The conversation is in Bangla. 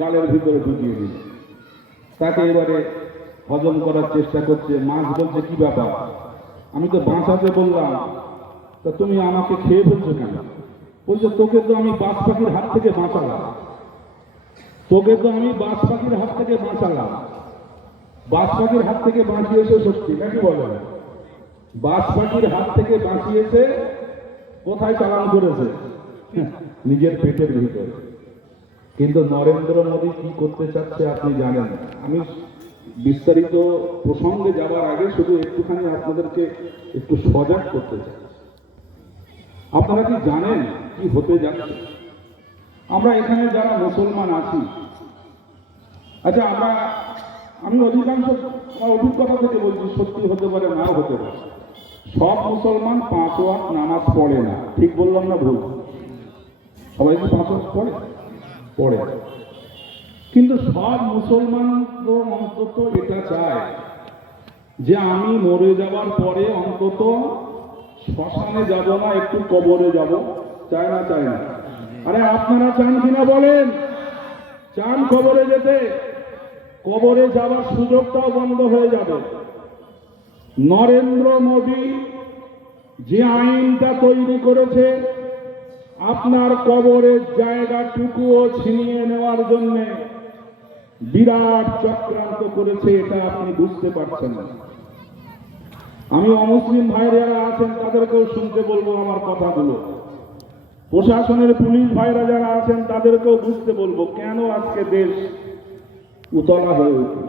গালের ভিতরে ঢুকিয়ে দিল। তাকে এবারে হজম করার চেষ্টা করছে। মাছ বলছে কি ব্যাপার, আমি তো বাঁচাতে বললাম, তা তুমি আমাকে খেয়ে ফেলছো কেন? বলছে তোকে তো আমি বাজ পাখির হাত থেকে বাঁচালাম, তোকে তো আমি বাজ পাখির হাত থেকে বাঁচালাম। বাজ পাখির হাত থেকে বাঁচিয়েছে সত্যি নাকি বলে? বাজ পাখির হাত থেকে বাঁচিয়েছে, কোথায় চালান করেছে? নিজের পেটের ভিতরে। কিন্তু নরেন্দ্র মোদী কি করতে চাচ্ছে আপনি জানেন। আমি বিস্তারিত প্রসঙ্গে যাওয়ার আগে শুধু একটুখানি আপনাদেরকে একটু সজাগ করতে চাই। আপনারা কি জানেন কি হতে যাচ্ছে? আমরা এখানে যারা মুসলমান আছি, আচ্ছা আমি অধিকাংশ আমার অভিজ্ঞতা থেকে বলছি, সত্যি হতে পারে নাও হতে পারে, সব মুসলমান 5 ওয়াক্ত নামাজ পড়ে না। ঠিক বললাম না ভুল? সবাই কি 5 ওয়াক্ত পড়ে? কিন্তু সব মুসলমান তো অন্তত এটা চায় যে আমি মরে যাওয়ার পরে অন্তত শ্মশানে যাব না, একটু কবরে যাব। চায় না? চায় না? আরে আপনারা চান কিনা বলেন? চান কবরে যেতে? কবরে যাওয়ার সুযোগটাও বন্ধ হয়ে যাবে। নরেন্দ্র মোদী যে আইনটা তৈরি করেছে আপনার কবরের জায়গাটুকুও ছিনিয়ে নেওয়ার জন্য বিরাট চক্রান্ত করেছে, এটা আপনি বুঝতে পারছেন না। আমি অমুসলিম ভাইরা যারা আছেন তাদেরকেও শুনতে বলবো আমার কথাগুলো। প্রশাসনের পুলিশ ভাইরা যারা আছেন তাদেরকেও বুঝতে বলবো কেন আজকে দেশ উতলা হয়ে উঠে।